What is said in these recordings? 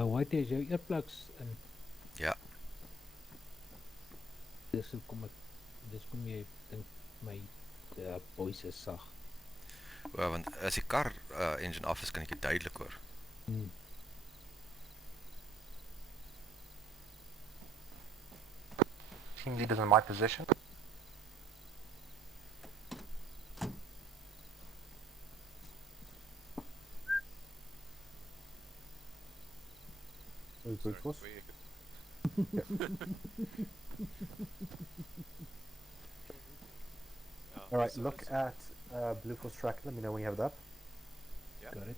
Wat is jou earplugs in? Ja. Dis kom jy dink my voice is sag. Want as die kar engine af is, kan ek dit duidelik hoor. Team leaders in my position. Brute force. Alright, look at Blue Force tracker. Let me know when you have it up. Yeah. Got it.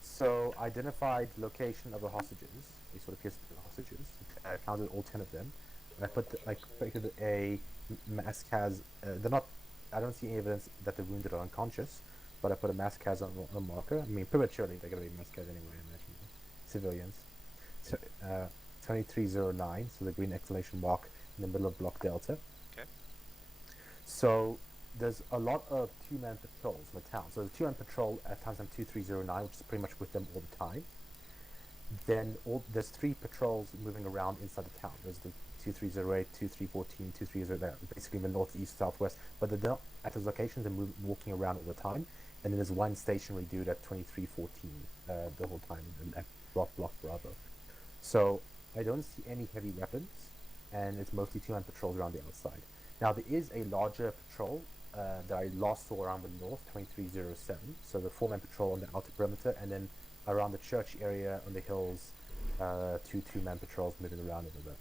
So, identified location of the hostages. We sort of kissed the hostages. I counted all 10 of them. I created a mass cas. They're not. I don't see any evidence that the wounded are unconscious, but I put a mass cas on a marker. I mean, prematurely they're going to be mass cas anyway. I imagine civilians. So, 2309. So the green exclamation mark in the middle of block delta. Okay. So there's a lot of two-man patrols in the town. So the two-man patrol at timestamp 2309, which is pretty much with them all the time. Then there's 3 patrols moving around inside the town. There's the 2308, 2314, 2308, basically in the north, east, southwest. But they're not at those locations. They're walking around all the time. And then there's one stationary dude at 2314 the whole time at block Bravo. So I don't see any heavy weapons, and it's mostly two-man patrols around the outside. Now there is a larger patrol that I last saw around the north, 2307. So the 4-man patrol on the outer perimeter, and then around the church area on the hills, 2 two-man patrols moving around over there.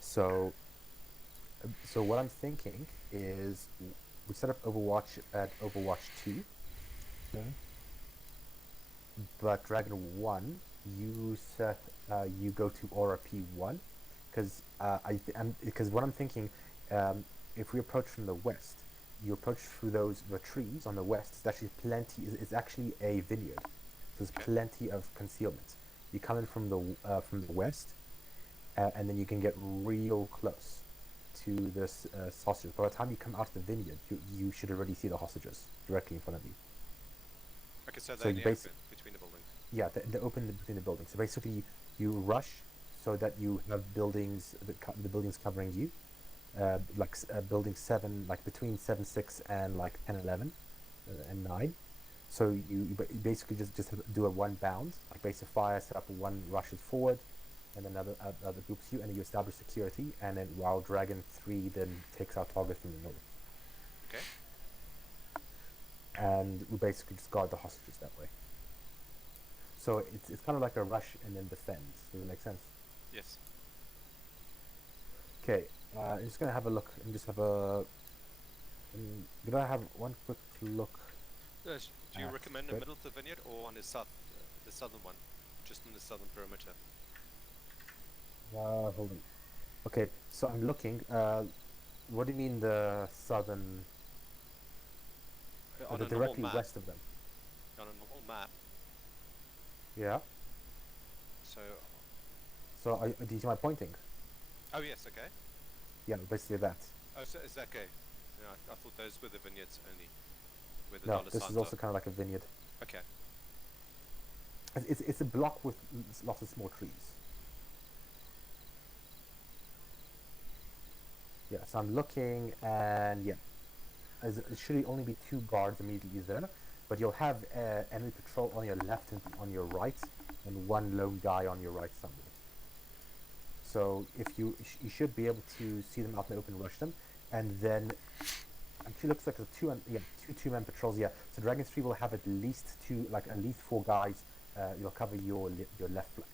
So what I'm thinking is we set up Overwatch at Overwatch 2. Okay. But Dragon 1, you go to RP 1, because what I'm thinking, if we approach from the west, you approach through the trees on the west. It's actually plenty. It's actually a vineyard, so there's plenty of concealment. You come in from the west, and then you can get real close to this hostages. By the time you come out of the vineyard, you should already see the hostages directly in front of you. Okay, so they're open between the buildings. Yeah, they're open between the buildings. So basically, you rush so that you have buildings, the buildings covering you, building 7, like between 7-6 and like 10-11 and 9. So you basically just do a one bound, like base of fire, set up one rushes forward, and then another groups you, and then you establish security, and then while Dragon 3 then takes out targets from the north. Okay. And we basically just guard the hostages that way. So it's kind of like a rush and then defend. Does it make sense? Yes. Okay, I'm just gonna have a look and just have a. Did I have one quick look? Do you recommend the middle of the vineyard or on the southern one, just in the southern perimeter? Hold on. Okay, so I'm looking. What do you mean the southern? On the a directly map. west of them. On a normal map. Yeah. So. Do you see my pointing? Oh yes. Okay. Yeah, basically that. Oh, so is that okay? Yeah, I thought those were the vineyards only. Where the No, dollar this signs is also are. kind of like a vineyard. Okay. It's a block with lots of small trees. Yeah, so I'm looking, and yeah, it should only be 2 guards immediately there, but you'll have enemy patrol on your left and on your right, and 1 lone guy on your right somewhere. So if you should be able to see them out in the open, rush them, and then actually looks like a 2 two-man patrols. Yeah, so Dragon 3 will have at least 4 guys. You'll cover your left flank.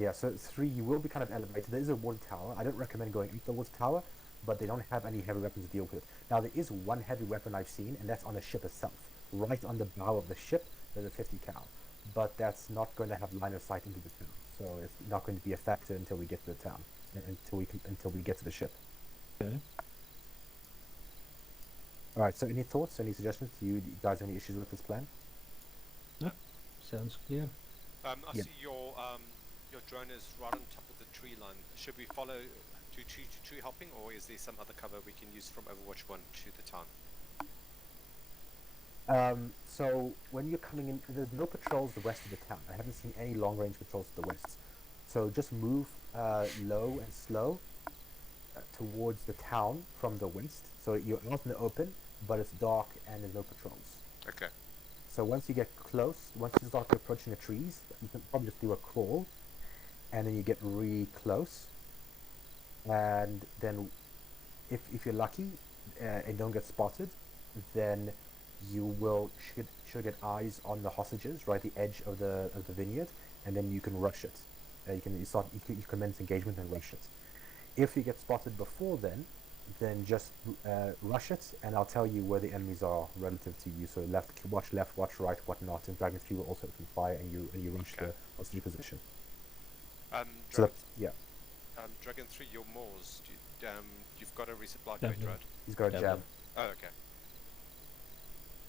Yeah, so 3, you will be kind of elevated. There is a water tower. I don't recommend going into the water tower, but they don't have any heavy weapons to deal with. Now, there is one heavy weapon I've seen, and that's on the ship itself. Right on the bow of the ship, there's a 50 cal. But that's not going to have line of sight into the town. So it's not going to be a factor until we get to the town, until we get to the ship. Okay. Alright, so any thoughts, any suggestions? Do you guys have any issues with this plan? No, sounds clear. I see your drone is right on top of the tree line. Should we follow tree hopping, or is there some other cover we can use from Overwatch 1 to the town? So when you're coming in, there's no patrols west of the town. I haven't seen any long-range patrols to the west. So just move low and slow towards the town from the west. So you're out in the open, but it's dark and there's no patrols. Okay. So once you get close, once you start approaching the trees, you can probably just do a crawl, and then you get really close. And then, if you're lucky and don't get spotted, then you should get eyes on the hostages right at the edge of the vineyard, and then you can rush it. You commence engagement and rush it. If you get spotted before then just rush it, and I'll tell you where the enemies are relative to you. So watch left, watch right, whatnot. And Dragon 3 will also open fire, and you rush the hostage position. So Dragon, yeah, Dragon 3, your Moors, you've got a resupply Devlin. crate, right? he's got a Devlin. jab. Oh, okay.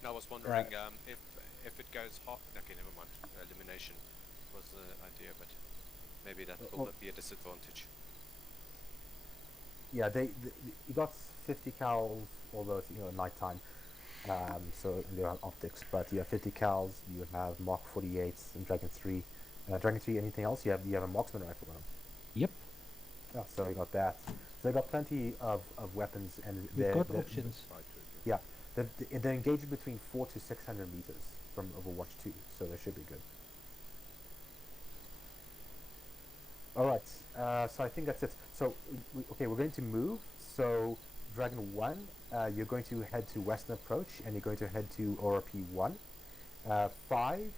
Now I was wondering if it goes hot. Okay, never mind. Elimination was the idea, but maybe that will be a disadvantage. Yeah, you got 50 cals, although it's nighttime, so they have optics. But you have 50 cals. You have Mark 48s in Dragon 3. Dragon 3. Anything else? You have a marksman rifle on. Yep. Oh, so you got that. So they got plenty of weapons, and We've got options. Yeah, they're engaging between 400 to 600 meters from Overwatch 2, so they should be good. All right, so I think that's it. So, we're going to move. So, Dragon 1, you're going to head to Western Approach, and you're going to head to ORP 1. 5,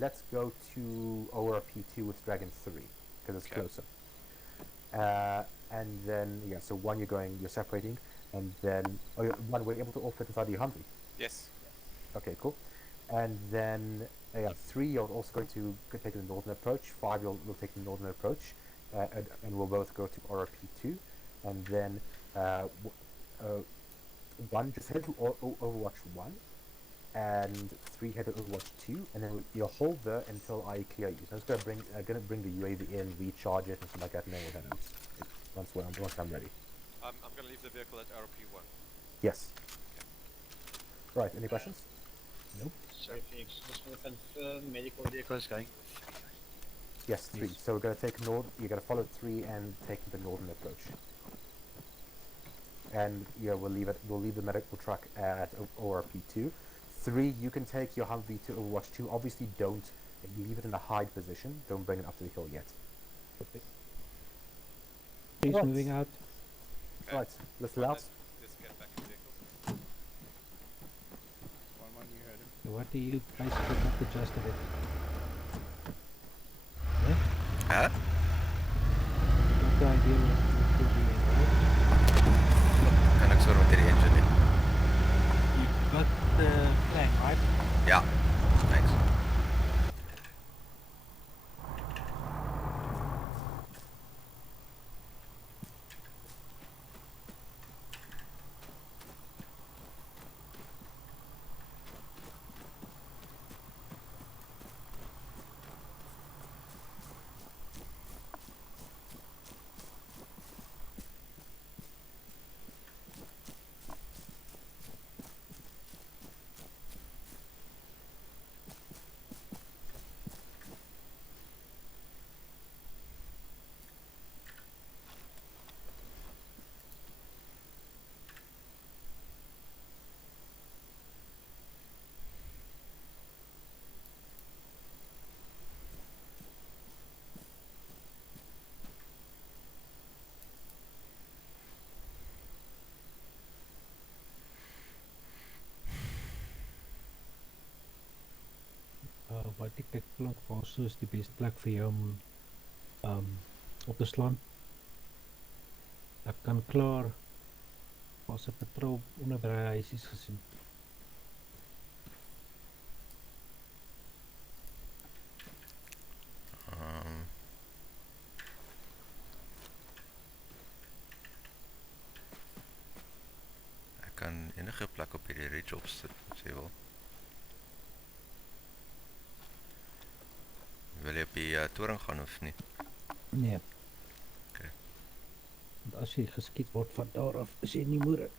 let's go to ORP 2 with Dragon 3, because it's closer. And then, so 1, you're separating, and then, 1, we're able to all fit inside your Humvee. Yes. Okay, cool. And then 3, you're also going to take the northern approach. 5, you'll take the northern approach, and we'll both go to RP 2. And then 1, just head to Overwatch 1, and 3 head to Overwatch 2, and then you'll hold there until I clear you. So I'm just gonna bring the UAV in, recharge it, and stuff like that, and then we'll head out once I'm ready. I'm going to leave the vehicle at RP1. Yes. Right. Any questions? Nope. Sorry, Phoenix, just want to confirm medical vehicle is going. Yes, 3. Yes. So we're gonna take you're gonna follow 3 and take the northern approach. And we'll leave the medical truck at ORP 2. 3, you can take your Humvee to Overwatch 2. Obviously, don't leave it in a hide position. Don't bring it up to the hill yet. He's Right. moving out. Okay. Right, let's out. Let's get back in vehicles. One you heard him. What do you basically got the gist of it? Huh? Got the idea what could be involved? Kan ek sorg met hierdie engine nie? You got the plan, right? Ja. Thanks. Wat ek dit klink waar soos die beste plek vir jou om op te slaan. Ek kan klaar was 'n patrol onder by die huisies gesien. Ek kan enige plek op hierdie ridge opsit as jy wil. Wil jy op die toring gaan of nie? Nee. Okay. Want as jy geskiet word van daar af, is jy nie moeilik.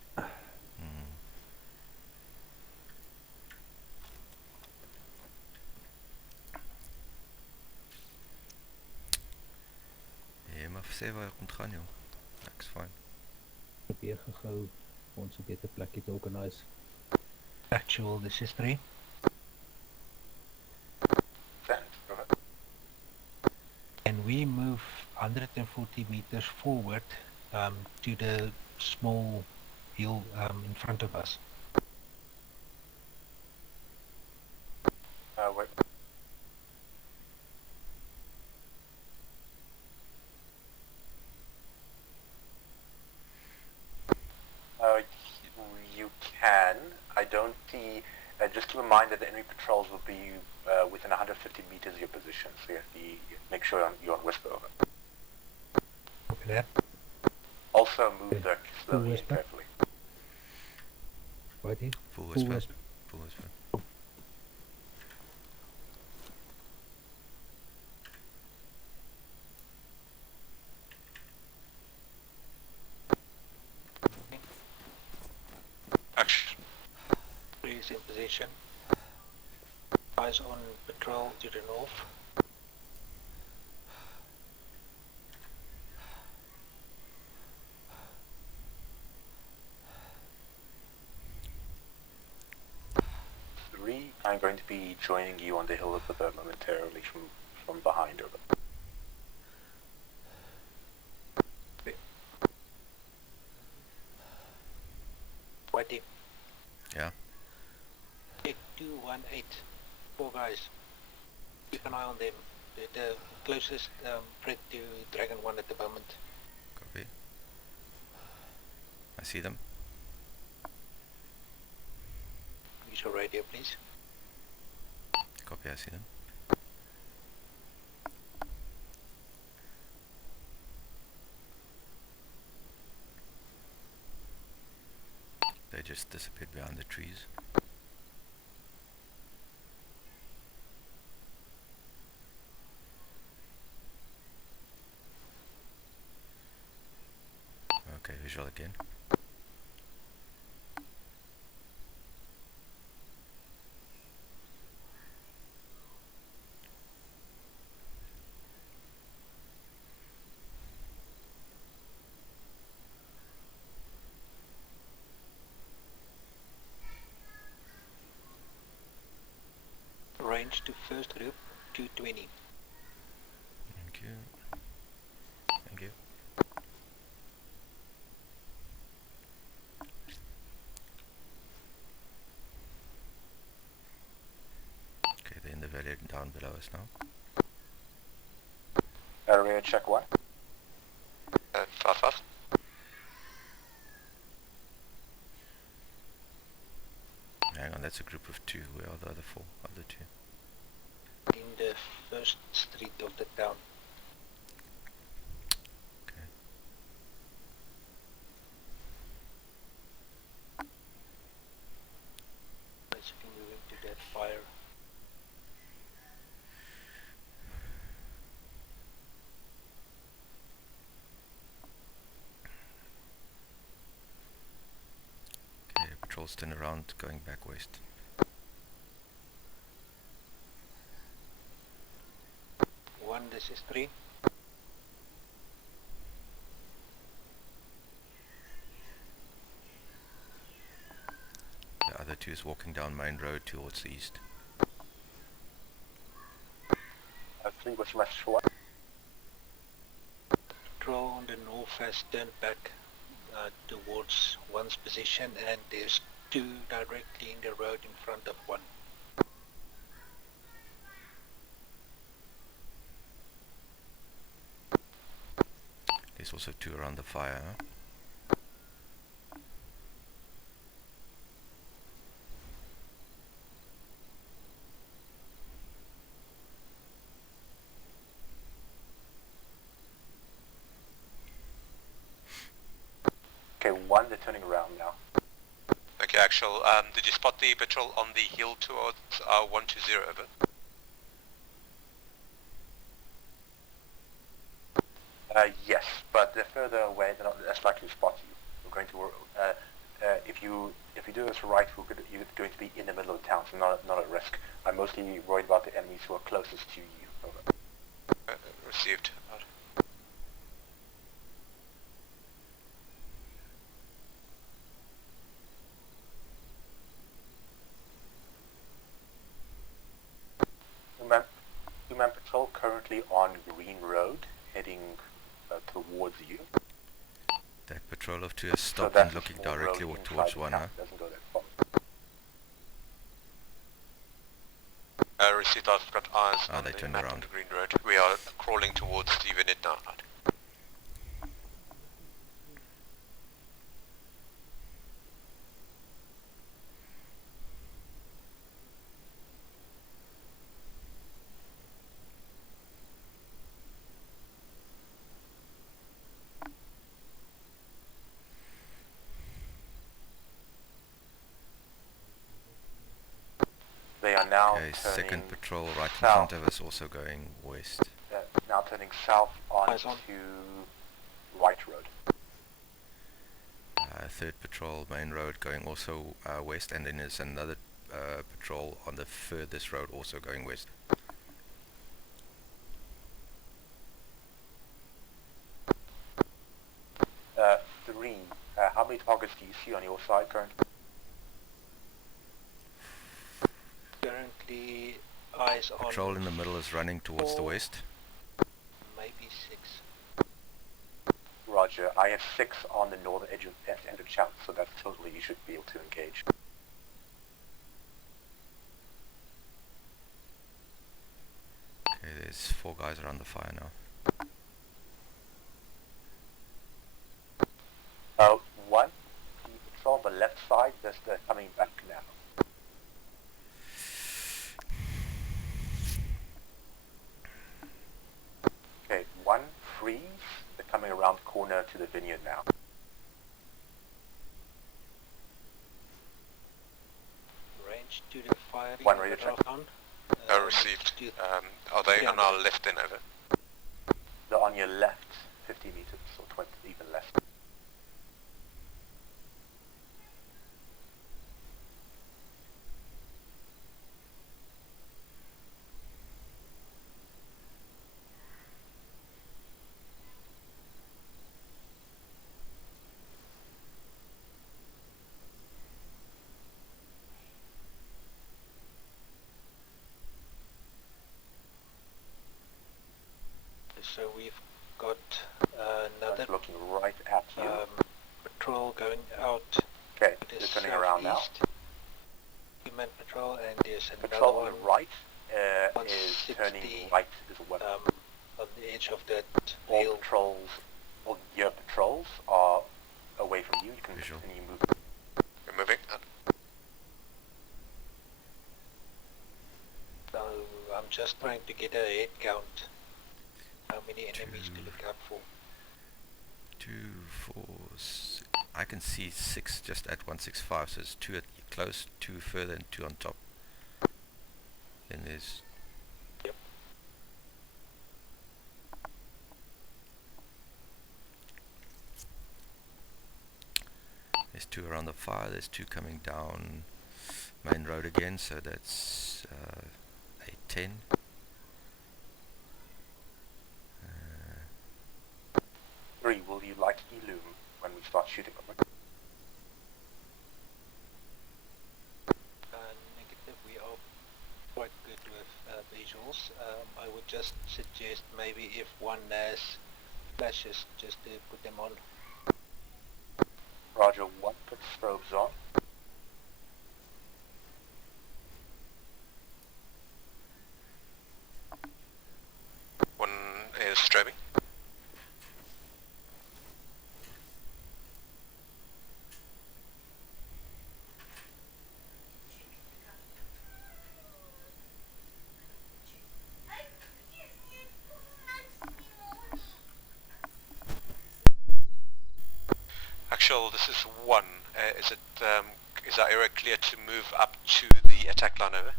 sê waar hy komt gaan, joh. Ek's fine. Probeer gou ons 'n beter plekkie te organise. Actual, this is 3. And we move 140 meters forward to the small hill in front of us. Wait. You can. I don't see. Just keep in mind that the enemy patrols will be within 150 meters of your position, so you have to make sure you're on whisper over. Copy that. Also move Okay. the slowly and whisper. carefully. Right here. Full Full whisper. whisper. Full whisper. Action. Is in position. Eyes on patrol to the north. I'm going to be joining you on the hill of the bird momentarily from behind over. Waiting. Yeah. 8218. 4 guys. Keep an eye on them. The closest threat to Dragon 1 at the moment. Copy. I see them. Use your radio, please. Copy, I see them. They just disappeared behind the trees. Okay, visual again. Range to first group 220. Thank you. Thank you. Okay, they're in the valley down below us now. Area check 1. Fast. Hang on, that's a group of 2. Where are the other 4? Other 2. In the first street of the town. Okay. Basically moving to that fire. Okay, patrols turn around, going back west. One, this is 3. The other 2 is walking down main road towards the east. 3, what's your message for what? Patrol on the north has turned back towards 1's position, and there's 2 directly in the road in front of 1. There's also 2 around the fire. Huh? Okay, 1, they're turning around now. Okay, actual. Did you spot the patrol on the hill towards 120 over? Yes, but they're further away, they're not less likely to spot you. We're going to, if you do this right, you're going to be in the middle of town, so not at risk. I'm mostly worried about the enemies who are closest to you. Over. Received. Two-man patrol currently on Green Road, heading towards you. That patrol of 2 has So stopped that's and a looking small directly road inside towards the 1 town. now. Doesn't go that far. Received, I've got eyes Ah, on they the turned map on around. the Green Road. We are crawling towards Steven it now. They are now Okay, turning second patrol right in south. front of us, also going west. Now turning south Eyes on. onto White Road. Third patrol, main road, going also west, and then there's another patrol on the furthest road, also going west. Three. How many targets do you see on your side currently? Currently, eyes on Patrol in the middle is running towards the 4, west. maybe 6. Roger. I have 6 on the northern edge of end of channel, so that's totally you should be able to engage. Okay, there's 4 guys around the fire now. One. The patrol on the left side, they're coming back now. Okay, 1 freeze. They're coming around the corner to the vineyard now. Range to the firing. One radio check. On. Received. to- Are they Yeah. on our left then, over? They're on your left, 50 meters or 20, even less. So we've got another One's looking right at you. patrol going out Okay, to the they're turning around now. southeast. Human patrol, and there's another Patrol on one the right is 160, turning right as well. on the edge of that All hill. patrols, all your patrols are away from you. You can Visual. continue moving. We're moving. So I'm just trying to get a head count. How many enemies to look out for? 2, 4, 6. I can see 6 just at 165, so there's 2 at close, 2 further, and 2 on top. Then there's... Yep. There's 2 around the fire, there's 2 coming down main road again, so that's a 10. Three, will you like Illume when we start shooting them? Negative, we are quite good with visuals. I would just suggest maybe if one has flashes, just to put them on. Roger, 1, put strobes on. One is strobing. Actual, this is 1. Is our area clear to move up to the attack line, over?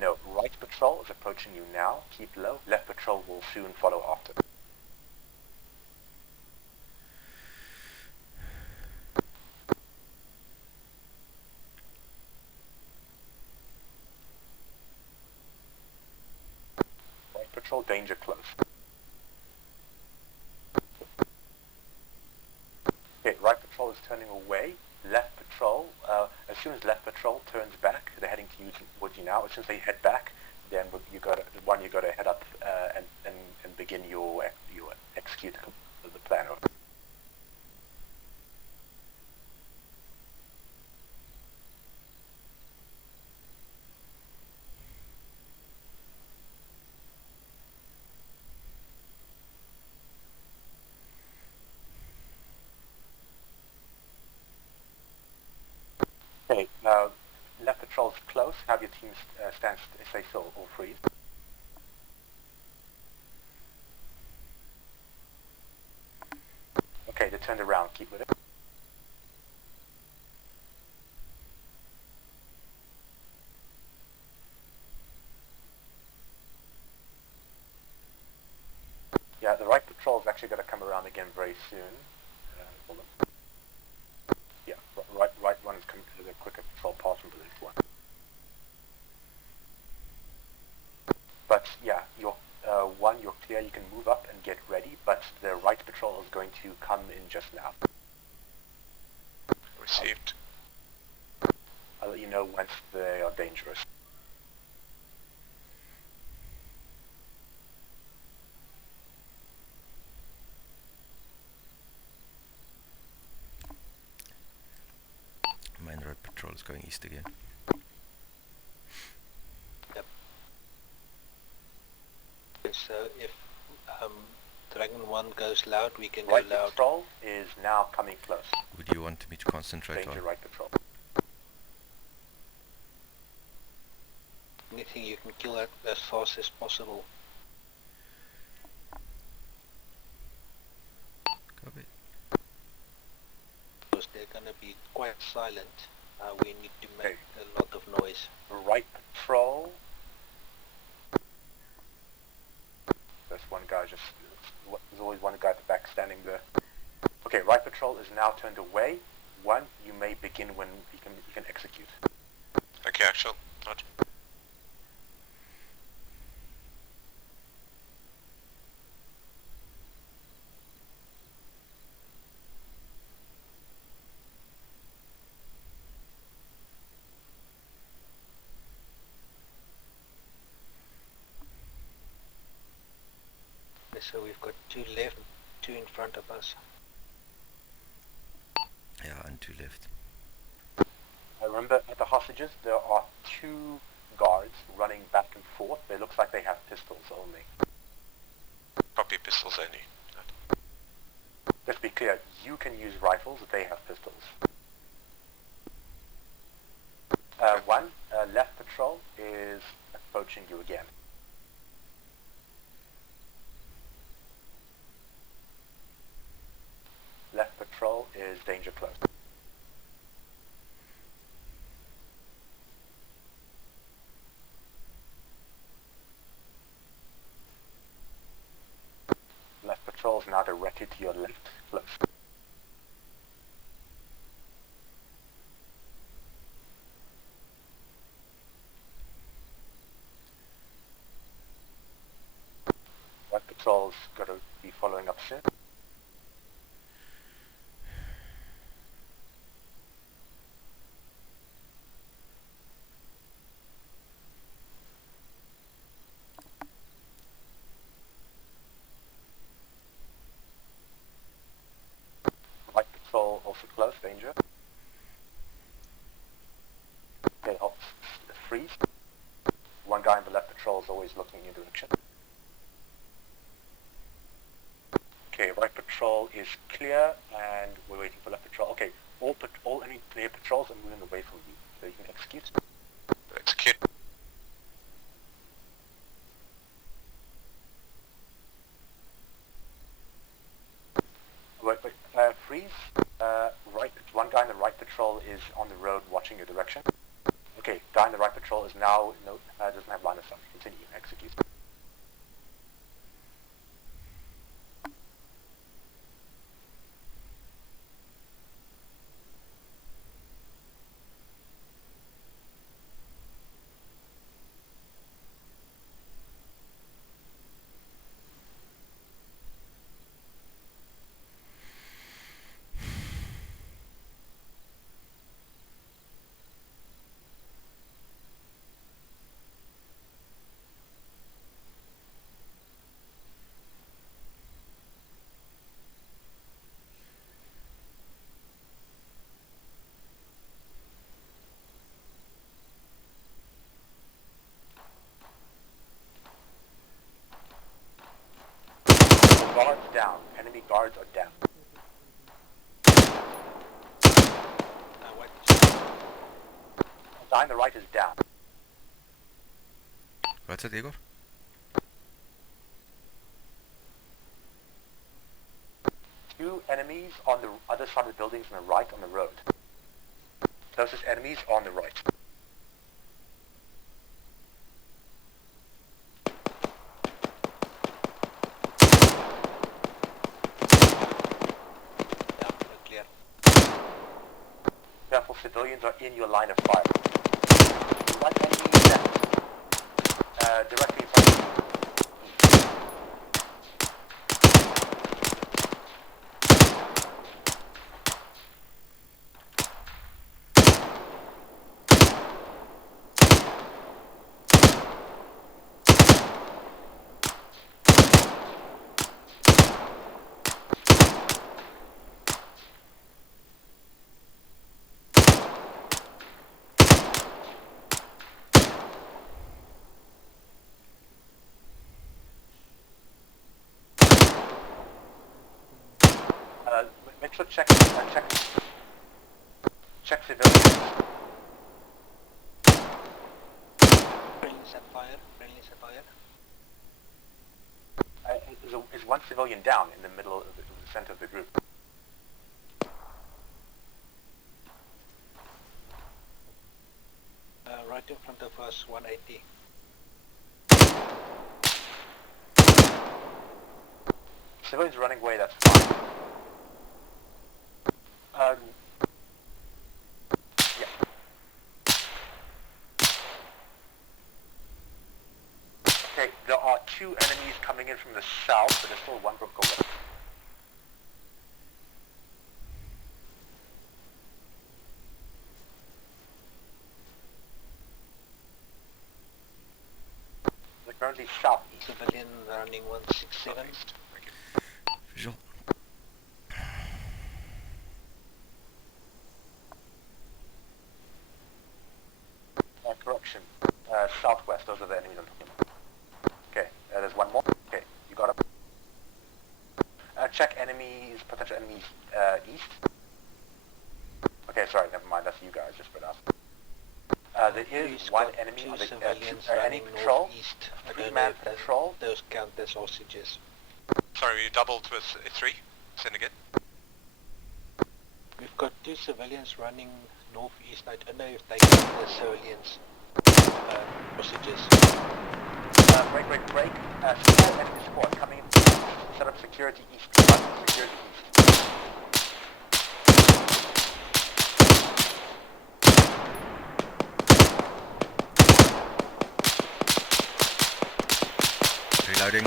No, right patrol is approaching you now. Keep low. Left patrol will soon follow after. Right patrol, danger close. Okay, right patrol is turning away. Left patrol, as soon as left patrol turns back, they're heading to you towards you now. As soon as they head back, then you got to head up and begin your execute the plan. Okay, left patrols close. Have your team stand, stay still or freeze. Okay, they turned around. Keep with it. Yeah, the right patrol is actually going to come around again very soon. Hold on. Yeah, right one is coming to the quicker patrol past from the left one. But yeah, you're clear. You can move up and get ready. But the right patrol is going to come in just now. Received. I'll let you know once they are dangerous. Main road patrol is going east again. Yep. So if Dragon 1 goes loud, we can Right go loud. patrol is now coming close. Would you want me to concentrate Danger on? right patrol. Anything you can kill it as fast as possible. Copy. Because they're going to be quite silent. We need to make a lot of noise. Right patrol. There's one guy there's always one guy at the back standing there. Okay, right patrol is now turned away. One, you may begin when you can execute. Okay, actual. Roger. So we've got 2 left, 2 in front of us. Yeah, and 2 left. Remember, at the hostages, there are 2 guards running back and forth. It looks like they have pistols only. Copy, pistols only. Let's be clear, you can use rifles, they have pistols. One, left patrol is approaching you again. Left patrol is danger close. Left patrol is now directed to your left, close. Right patrol's got to be following up soon. Right patrol also close, danger. Okay, freeze. One guy in the left patrol is always looking in your direction. Okay, right patrol is clear, and we're waiting for left patrol. Okay, all any clear patrols are moving away from you, so you can execute. Execute. Wait, freeze. One guy in the right patrol is on the road watching your direction. Okay, guy in the right patrol is now doesn't have line of sight. Continue, execute. guards are down. What? The guy on the right is down. What's it, Igor? Two enemies on the other side of the buildings on the right on the road. Closest enemies on the right. Yeah, clear. Careful, civilians are in your line of fire. Right enemy left. Directly in front of you. Make sure check civilians. Friendly's at fire. Friendly's at fire. Is one civilian down in the middle of the center of the group? Right in front of us, 180. Civilians running away, that's fine. Yeah. Okay, there are two enemies coming in from the south, but there's still one group going left. They're currently southeast. Civilian running 167. Visual. Correction. Southwest, those are the enemies I'm talking about. Okay, there's one more. Okay, you got it. Check enemies, potential enemies east. Okay, sorry, never mind, that's you guys, just spread out. There is He's one got enemy two on the civilians enemy running patrol. northeast. I don't know Three-man if patrol. those count as hostages. Sorry, you doubled with 3? Send again. We've got two civilians running northeast. I don't know if they count as civilians hostages. Break. Small enemy squad coming in. Set up security east. Security east. Reloading.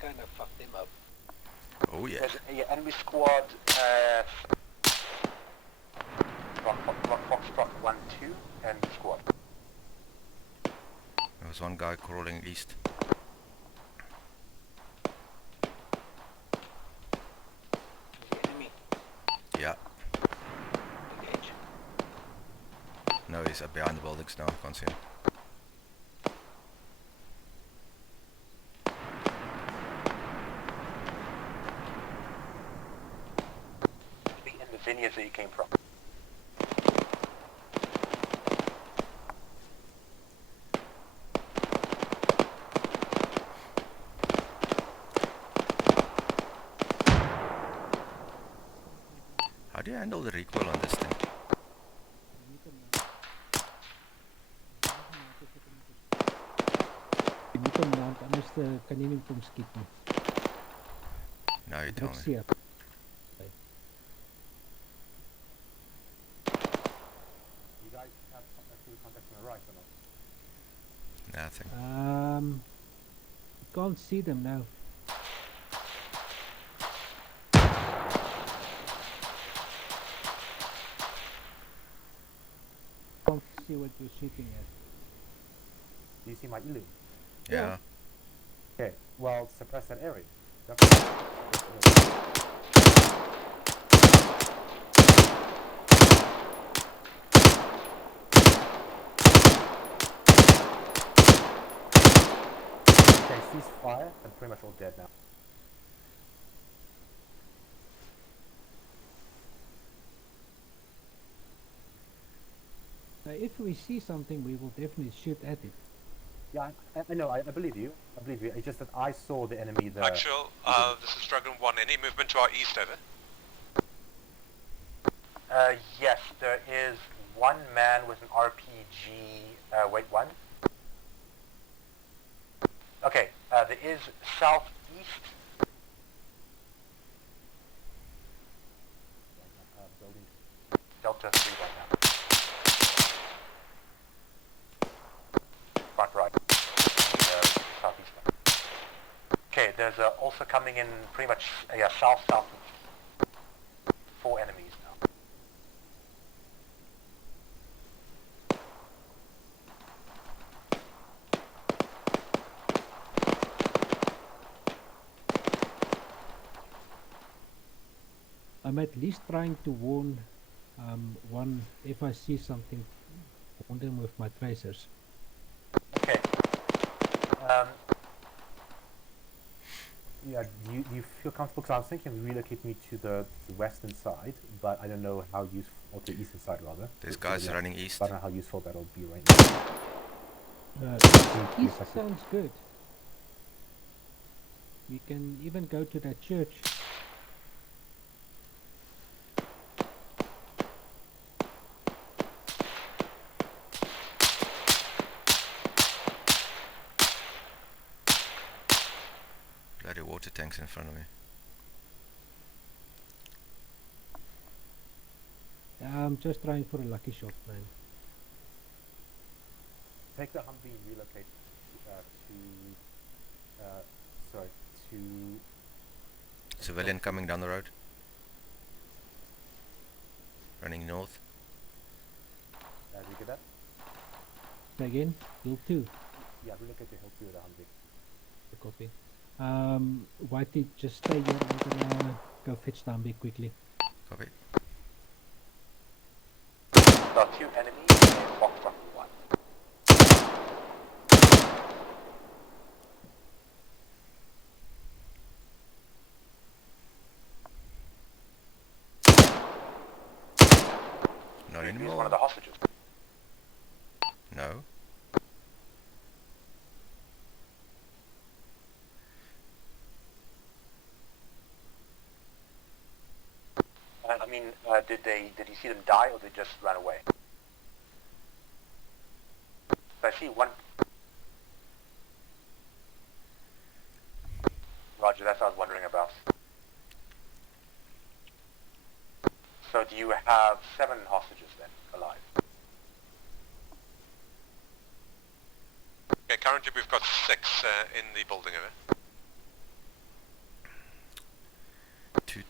Kind of fucked them up. Oh yeah. There's a enemy squad. Foxtrot 1-2 enemy squad. There was one guy crawling east. The enemy. Yeah. Engage. No, he's behind the buildings now. I can't see him. In the vineyards that you came from. How do you handle the recoil on this thing? Je moet hem land, anders kan jy nie met hom skiet nie. Now you tell Druk me. seer. You guys have active contact on the right or not? Nothing. Can't see them now. Can't see what you're shooting at. Do you see my illume? Yeah. Okay, well, suppress that area. Okay, cease fire. I'm pretty much all dead now. If we see something, we will definitely shoot at it. Yeah, I know. I believe you. I believe you. It's just that I saw the enemy there. Actual, this is Dragon 1. Any movement to our east, over? Yes, there is one man with an RPG. Wait, one? Okay, there is southeast. Building. Delta 3 right now. Front right. Southeast one. Okay, there's also coming in pretty much south-southeast. 4 enemies now. I'm at least trying to warn one if I see something, warn them with my tracers. Okay. Yeah, do you feel comfortable? Because I was thinking of relocating me to the western side, but I don't know how useful, or to the eastern side rather. There's guys running east. I don't know how useful that'll be right now. East sounds good. We can even go to that church. Bloody water tanks in front of me. I'm just trying for a lucky shot, man. Take the Humvee and relocate to Civilian coming down the road. Running north. did you get that? Say again, Hill 2. Yeah, relocate to Hill 2 with the Humvee. Copy. Whitey, just stay here. I'm gonna go fetch Dambi quickly. Copy. There are 2 enemies in Foxtrot 1. Not He's one anymore. of the hostages. No. I mean, did you see them die or they just ran away? I see one. Roger, that's what I was wondering about. So do you have 7 hostages then alive? Okay, currently we've got 6 in the building, over.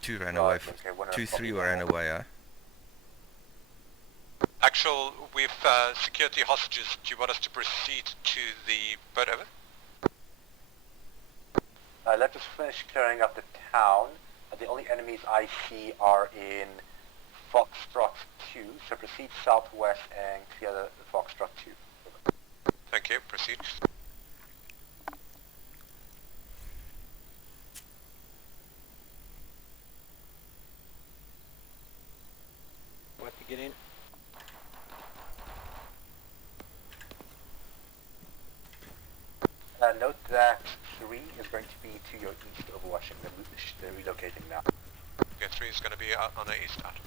Two ran away. Okay, one of 2, them 3 probably ran away, huh? Actual, we've secured the hostages. Do you want us to proceed to the boat, over? Let us finish clearing up the town. The only enemies I see are in Foxtrot 2, so proceed southwest and clear the Foxtrot 2. Thank you, proceed. What to get in? Note that 3 is going to be to your east of Washington. They're relocating now. Okay, 3 is going to be on the east out.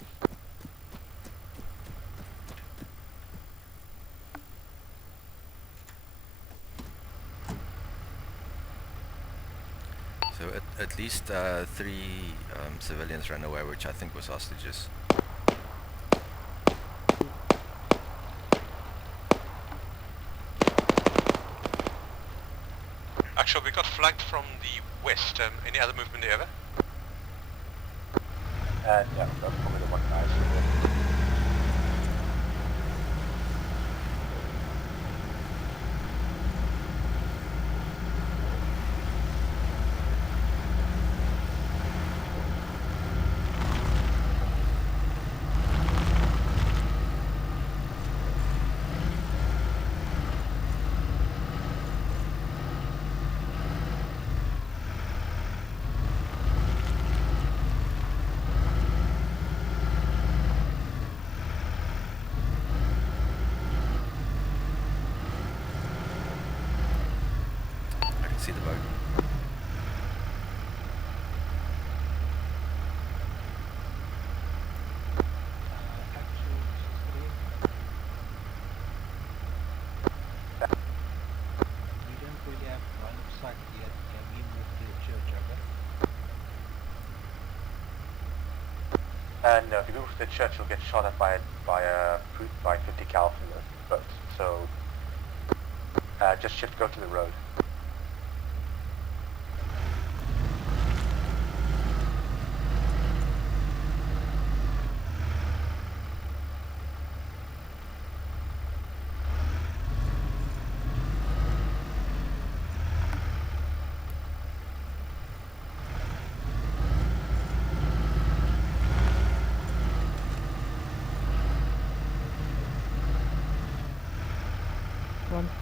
So at least 3 civilians ran away, which I think was hostages. Actually, we got flanked from the west. Any other movement there, over? Yeah, that's probably the one guy. see the boat. Actual 63. We don't really have line of sight yet. Can we move to the church, over? No, if you move to the church, you'll get shot at by 50 cal from the boat. So just shift, go to the road.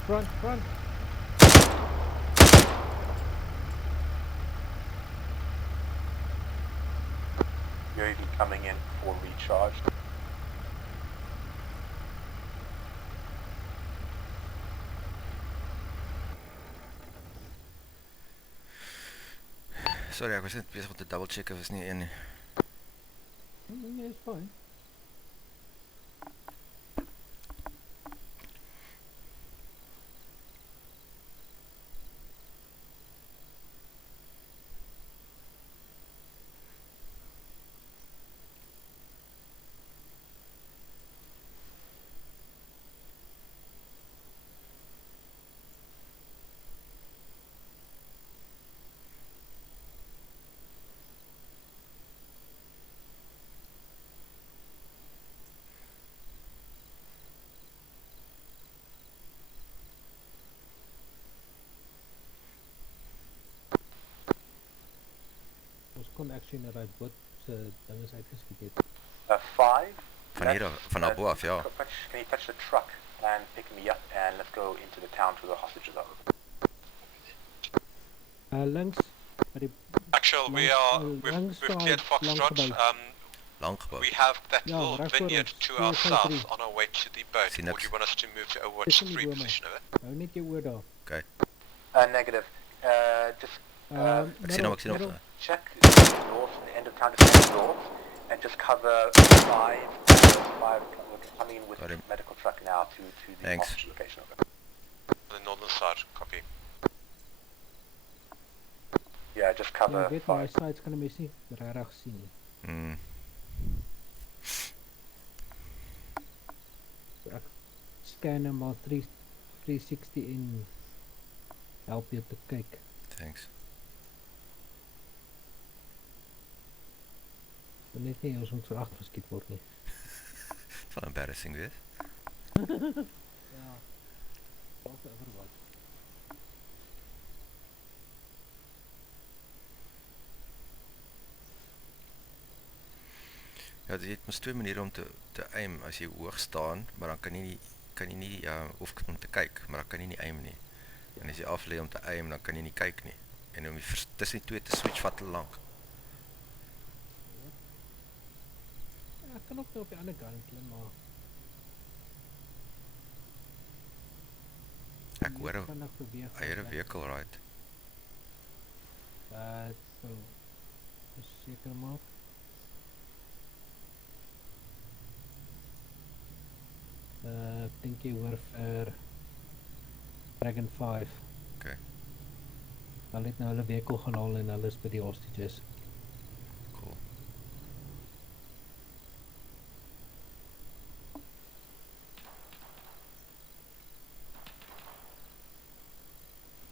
Run. UAV coming in for recharge. Sorry, ek was net besig om te double check of is nie een nie. Nee, it's fine. Ons kon actually na daai boot se ding is uitgeskiet het. 5. Van hier af, van daar bo af, ja. Can you touch the truck and pick me up and let's go into the town to the hostages are? Links by die Actual, we've cleared Foxtrot. Lang gebou. We have that Yeah, little right for vineyard us. to Yeah, our okay, south three. on our way to the boat. Sien Or niks. do you want us to move to Overwatch Tussen die 3 bome. position, over? Hou net jou oor daar. Okay. Negative. Just Ek sien hom, ek sien hom. check north, the end of town, just head north, and just cover 5 coming in with Got him. medical truck now to the Thanks. hostage location. The northern side, copy. Yeah, just Ja, cover ek weet maar 5. die sites kan 'n mens nie regtig sien nie. So ek scan hom maar 360 en help jou te kyk. Thanks. So net nie ons moet verag geskiet word nie. Het sal embarrassing wees. Ja. Dalk vir wat. Ja, jy het mos twee maniere om te aim as jy hoog staan, maar dan kan jy nie hoef om te kyk, maar dan kan jy nie aim nie. En as jy af lê om te aim, dan kan jy nie kyk nie. En om tussen die twee te switch vat te lank. Ja, ek kan ook nou op die ander kant klim, maar Ek hoor kan nog beweeg. I hear a vehicle right. So seker maak. Ek dink jy hoor vir Dragon 5. Okay. Hulle het nou hulle vehicle gaan haal en hulle is by die hostages. Cool.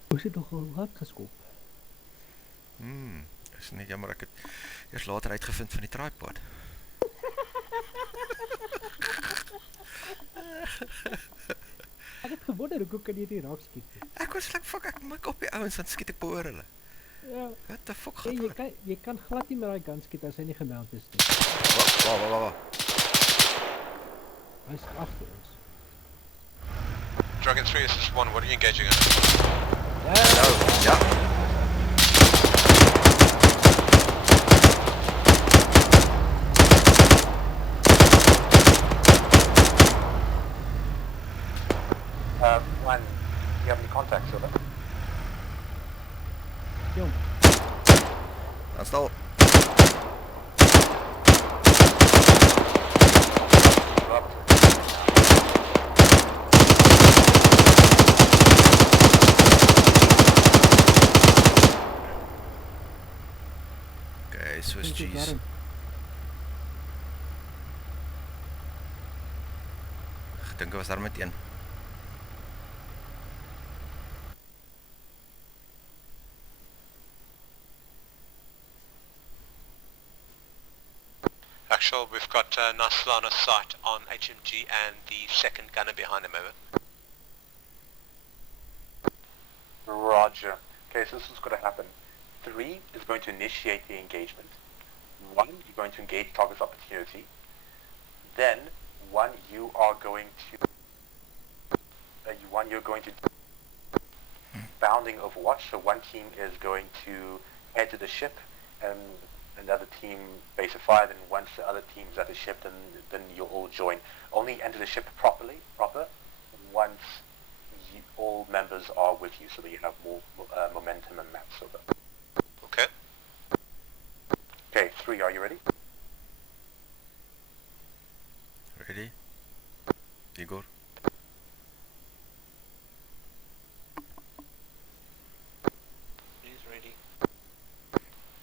Hoe is dit nogal hard geskop? Is net jammer ek het eers later uitgevind van die tripod. Ek het gewonder hoe kan jy die raak skiet? Ek was like, fuck, ek mik op die ouens, dan skiet ek behoor hulle. Ja, What the fuck hey, gaat jy kan glad nie met daai gun skiet as hy nie gemount is nie. Wa. Hy's agter ons. Dragon 3 is 1, what are you engaging in? Ja. One, you have any contacts over? Stil. Okay, Swiss Dink jy cheese. darm? Ek dink was daar met een. Actual, we've got Naslana sight on HMG and the second gunner behind him, over. Roger. Okay, so this is going to happen. 3 is going to initiate the engagement. 1, you're going to engage target's opportunity. Then, 1, you are going to... you're going to... bounding Overwatch, so one team is going to head to the ship, and another team base of fire, then once the other team's at the ship, then you'll all join. Only enter the ship proper, once all members are with you, so that you have more momentum and maps over. Okay. Okay, 3, are you ready? Ready? Igor? He's ready.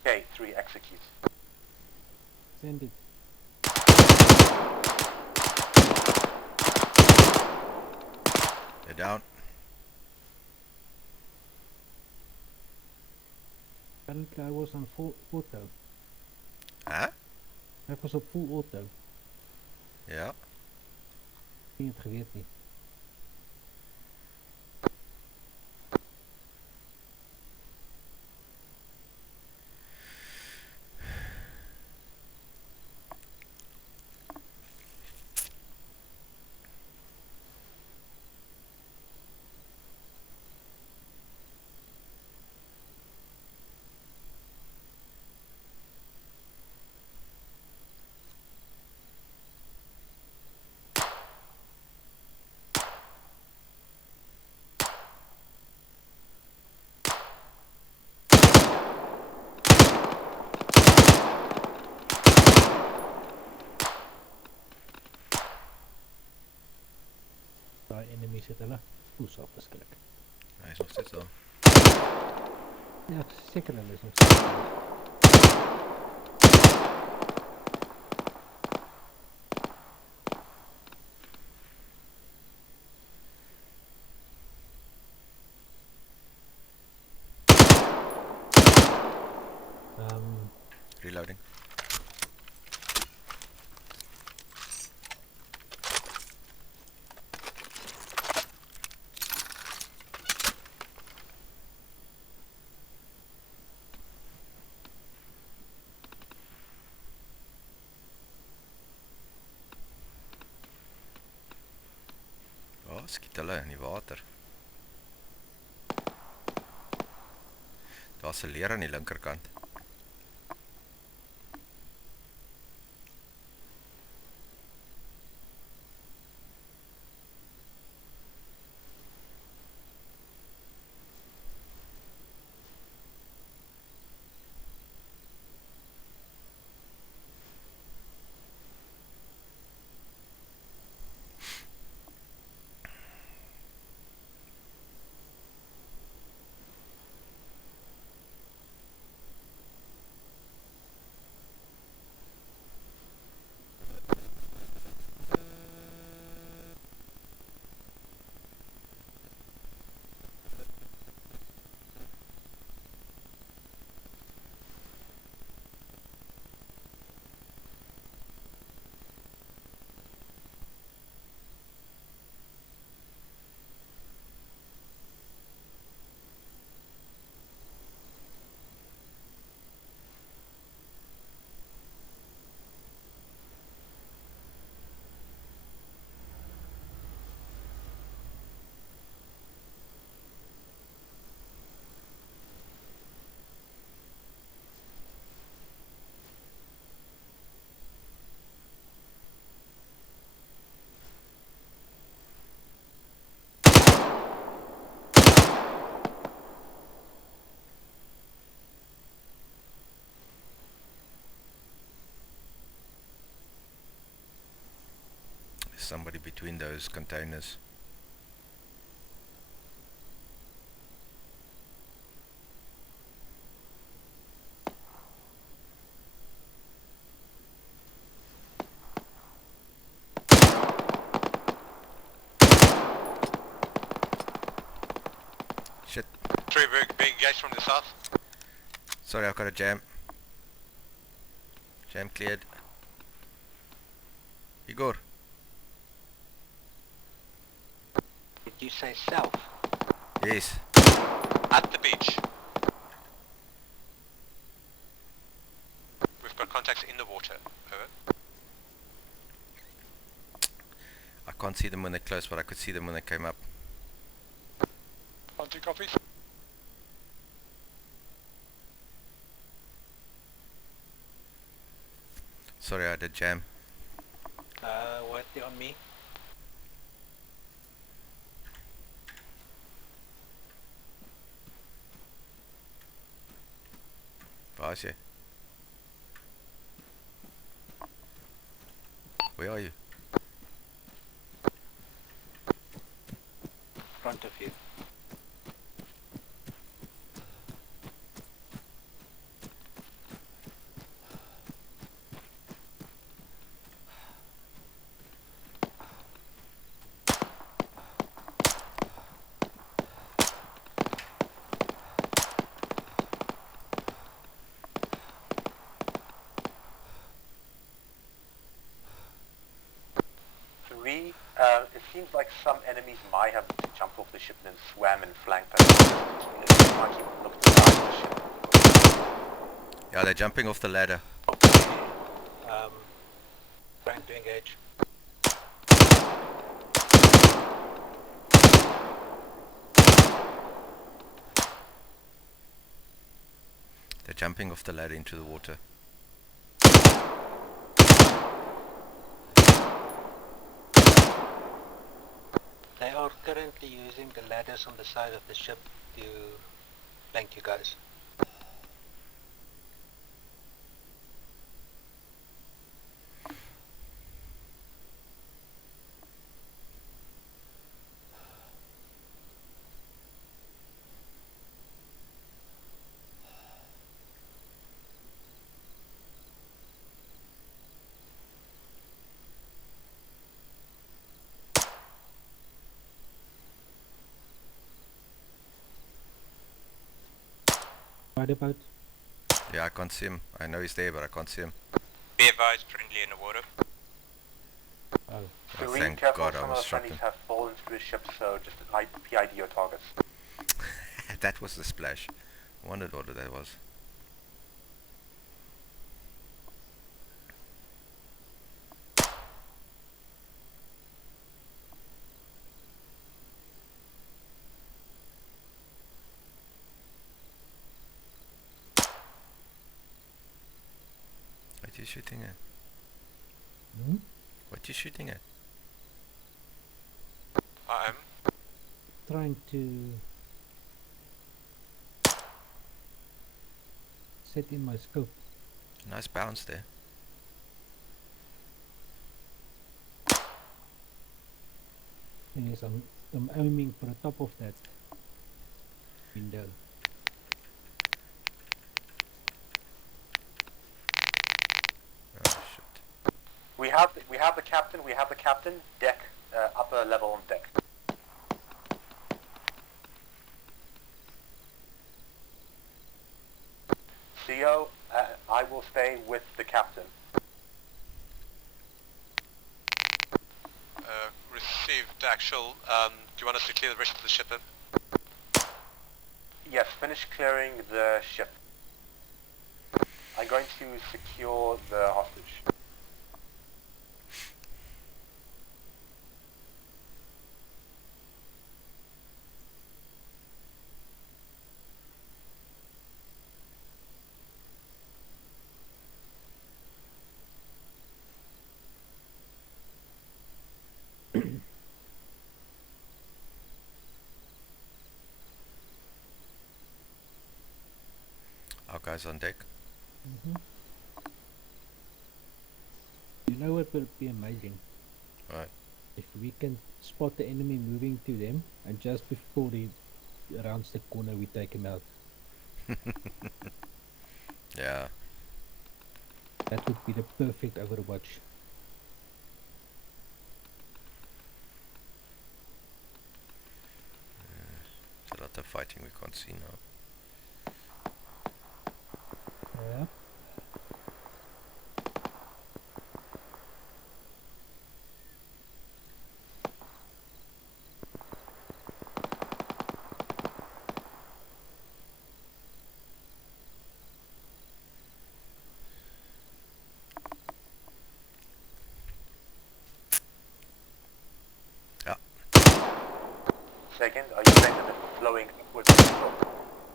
Okay, 3, execute. Send it. They're down. Apparently I was on full auto. Huh? Ek was op full auto. Ja. Nie het geweet nie. Daai enemies het hulle voes afgeskrik. Hy is nog steeds daar. Ja, seker hulle is nog steeds daar. Reloading. Oh, skiet hulle in die water. Daar's 'n leer aan die linkerkant. somebody between those containers. Shit. 3, being engaged from the south. Sorry, I've got a jam. Jam cleared. Igor. Did you say south? Yes. At the beach. We've got contacts in the water. Over. I can't see them when they're close, but I could see them when they came up. 1, 2 copies. Sorry, I did jam. What they on me? Waar is jy? Where are you? Front of you. It seems like some enemies might have jumped off the ship and then swam and flanked us. I keep looking around the ship. Yeah, they're jumping off the ladder. Trying to engage. They're jumping off the ladder into the water. They are currently using the ladders on the side of the ship to flank you guys. Spider boat. Yeah, I can't see him. I know he's there, but I can't see him. Be advised, friendly in the water. Oh, Oh, So be thank careful, God I some of was the shot friendlies him. have fallen through the ship, so just PID your targets. That was the splash. I wondered what that was. What are you shooting at? hmm? What are you shooting at? I'm Trying to set in my scope. Nice bounce there. Thing is, I'm aiming for the top of that window. Oh shit. We have the captain, deck, upper level on deck. CO, I will stay with the captain. received actual. Do you want us to clear the rest of the ship in? Yes, finish clearing the ship. I'm going to secure the hostage. Our guys on deck. You know what would be amazing? Right. If we can spot the enemy moving to them, and just before he rounds the corner, we take him out. Yeah. That would be the perfect Overwatch. There's a lot of fighting we can't see now. Yeah. Second, are you saying that it's flowing upwards of the hill?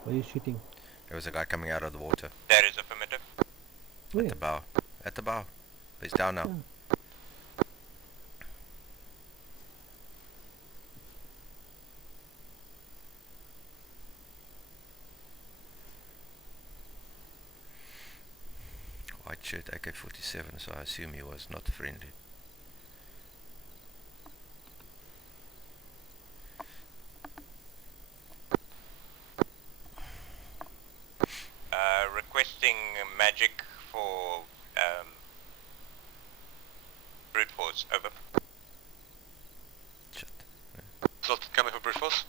Where are you shooting? There was a guy coming out of the water. That is affirmative. Where? At the bow. At the bow. He's down now. Yeah. White shirt AK-47, so I assume he was not friendly. Requesting magic for brute force. Over. Shit. Sultan coming for brute force.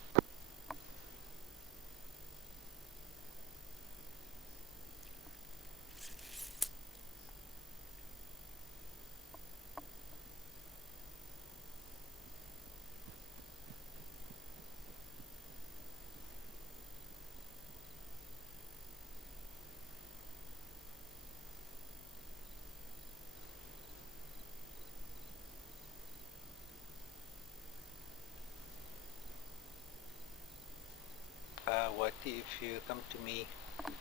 What if you come to me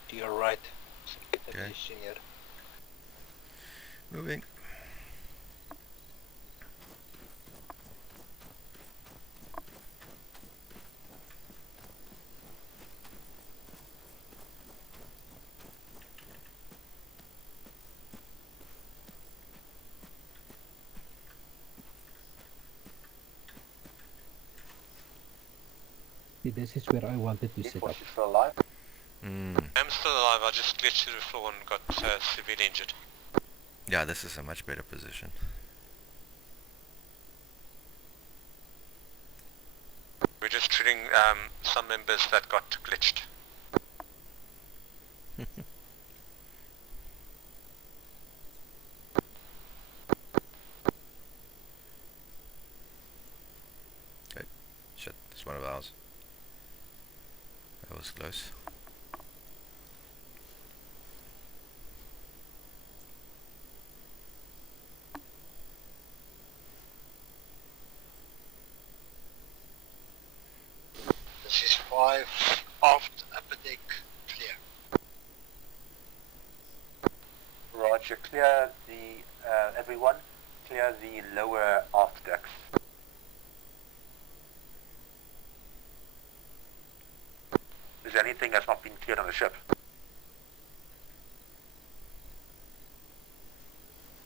to your right? Get the Okay. position here. Moving. See, this is where I wanted to set up. Force is still alive? Mm. I'm still alive. I just glitched through the floor and got severely injured. Yeah, this is a much better position. We're just treating some members that got glitched. Shit, it's one of ours. That was close. This is 5 aft upper deck clear. Roger, clear the, everyone, clear the lower aft decks. Is there anything that's not been cleared on the ship?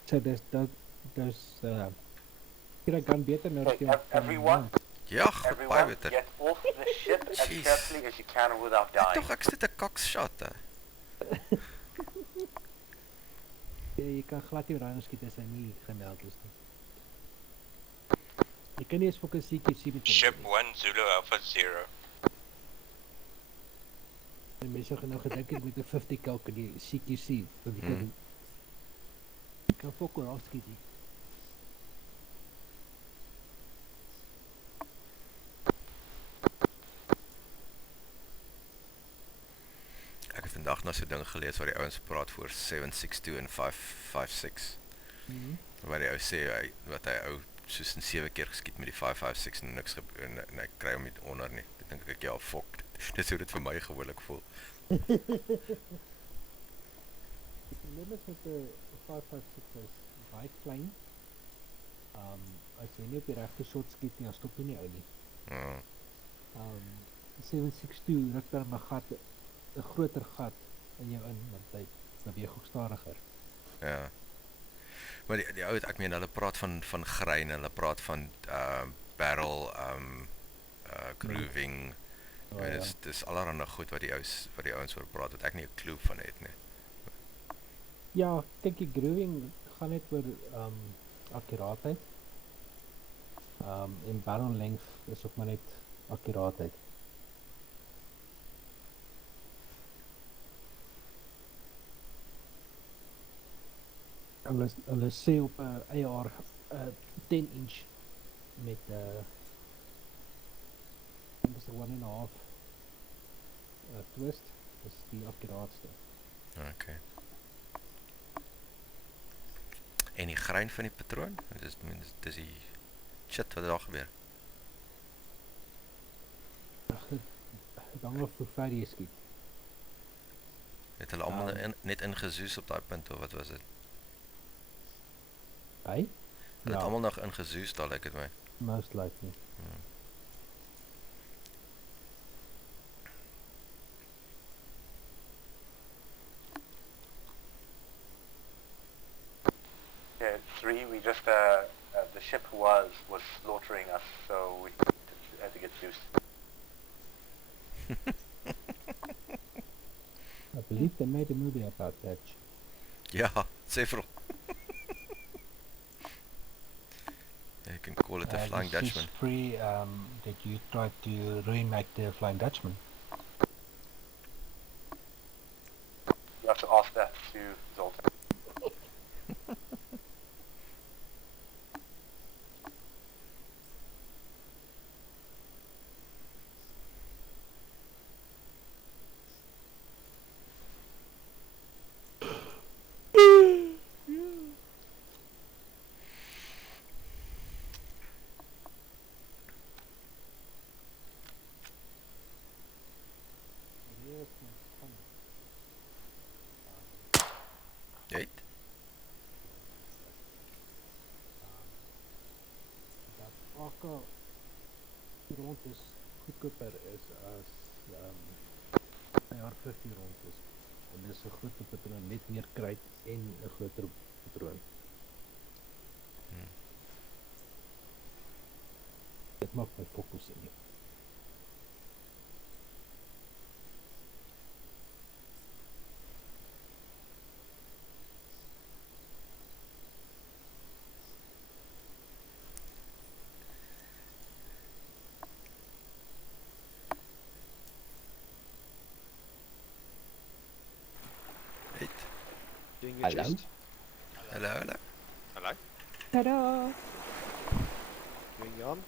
So there's Kira gun beter nou Okay, everyone, Ja, goed, baie everyone, beter. get off the ship as Jeez. carefully as you can without Ja, dying. toch, ek sit 'n cockshot. Jy kan glad nie raai skiet as hy nie gemeld is nie. Jy kan nie eens fokus CQC met hom Ship nie. 1 Zulu Alpha 0. En mense gaan nou gedink het met 'n 50 kalk in die CQC, want jy kan kan fokus raak skiet nie. Ek het vandag na so 'n ding gelees waar die ouens praat voor 762 en 556. Waar die ou sê wat hy ou soos in 7 keer geskiet met die 556 en niks gebeur en hy kry hom nie onder nie. Ek dink ek ja, fok. Dis hoe dit vir my gewoonlik voel. Die probleem is met 'n 556 is baie klein. As jy nie op die regte shot skiet nie, dan stop jy nie ou nie. 762 ruk dan 'n gat, 'n groter gat in jou in, want hy beweeg ook stadiger. Ja. Maar die ou, ek meen hulle praat van grein, hulle praat van barrel grooving. Ek Oh, meen ja. dis allerhande goed wat die ouens oor praat wat ek nie 'n klou van het nie. Ja, kyk die grooving gaan net oor akkuraatheid. En barrel length is ook maar net akkuraatheid. Hulle sê op 'n AR 10 inch met dis 'n 1.5 twist is die akkuraatste. Okay. En die grein van die patroon, dis die shit wat daar gebeur. Dit hang af hoe ver jy skiet. Het hulle almal net ingezoes op daai punt of wat was dit? Hy? Hulle het almal nog ingezoes, daar lyk dit my. Most likely. Yeah, 3, we just, the ship was slaughtering us, so we had to get Zeus. I believe they made a movie about that. Ja, several. You can call it a Flying Dutchman. Free, did you try to remake the Flying Dutchman? You have to ask that to Zoltan. Jy het? Dat AK rond is goedkoper is as AR-15 rond is. En dis 'n groter patroon met meer kruit en 'n groter patroon. Dit maak my fokus in nie. Doing your Hello? chest. Hallo. Hello. Tada! Doing yarn.